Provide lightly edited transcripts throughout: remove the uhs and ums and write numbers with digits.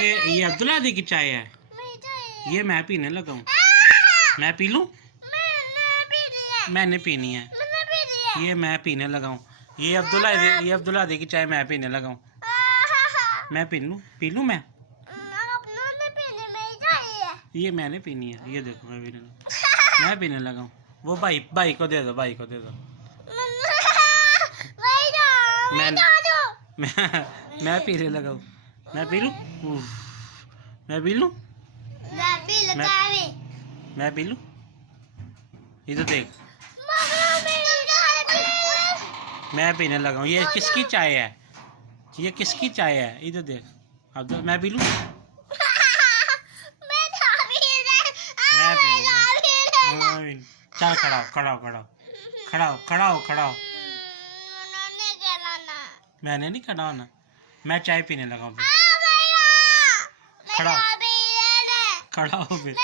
ये अब्दुल्ला दी की चाय है, ये मैं पीने लगा हूँ। मैं पी लूँ? मैंने पीनी है, ये मैं पीने लगा हूँ। ये अब्दुल्ला दी की चाय मैं पीने लगा हूँ। मैं पी लूँ मैं? ये मैंने पीनी है, ये देखो मैं पीने लगा हूँ। वो भाई को दे दो, भाई को दे दो। मैं पीने लगा हूँ। मैं पी लूँ? मैं पी लूँ? मैं पी लूँ? इधर देख, मैं पीने लगा हूँ। ये किसकी चाय है? ये किसकी चाय है? इधर देख अब मैं पी लूँ? चल खड़ा हो। मैंने नहीं खड़ा होना, मैं चाय पीने लगा हूँ। खड़ा हो फिर,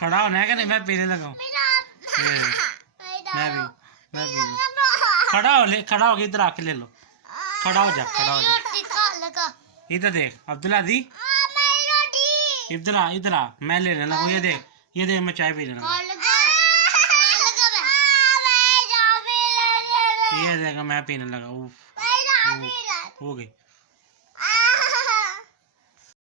खड़ा होना है कि नहीं? मैं पीने लगा हूँ। मैं भी खड़ा हो गया। इधर आके ले लो, खड़ा हो जा। इधर देख अब्दुल्ला दी, इधर आ, मैं लेने लगा हूँ। ये देख मैं चाय पी लेना। ये देखा मैं पीने लगा। हो गई।